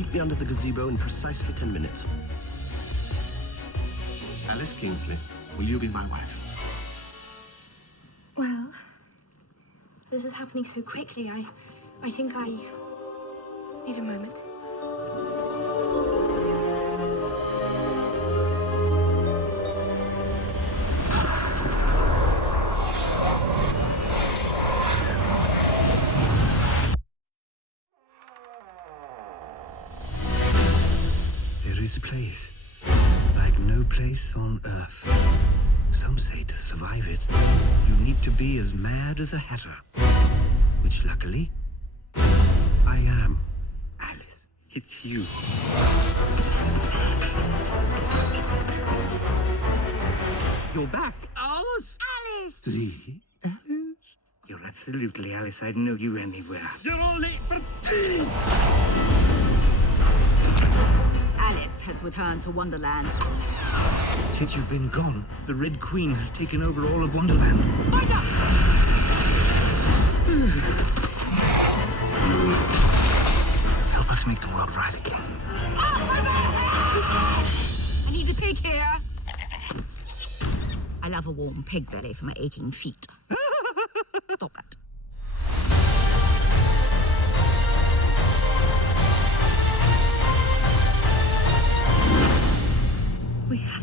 Meet me under the gazebo in precisely 10 minutes. Alice Kingsley, will you be my wife? Well, this is happening so quickly, I think I need a moment. There is a place like no place on earth. Some say to survive it, you need to be as mad as a hatter. Which, luckily, I am. Alice, it's you. You're back. Alice! Alice! See? Alice? You're absolutely Alice. I'd know you anywhere. You're all late for tea! Alice has returned to Wonderland. Since you've been gone, the Red Queen has taken over all of Wonderland. Find her! Help us make the world right again. I need a pig here. I love a warm pig belly for my aching feet. Stop that. We have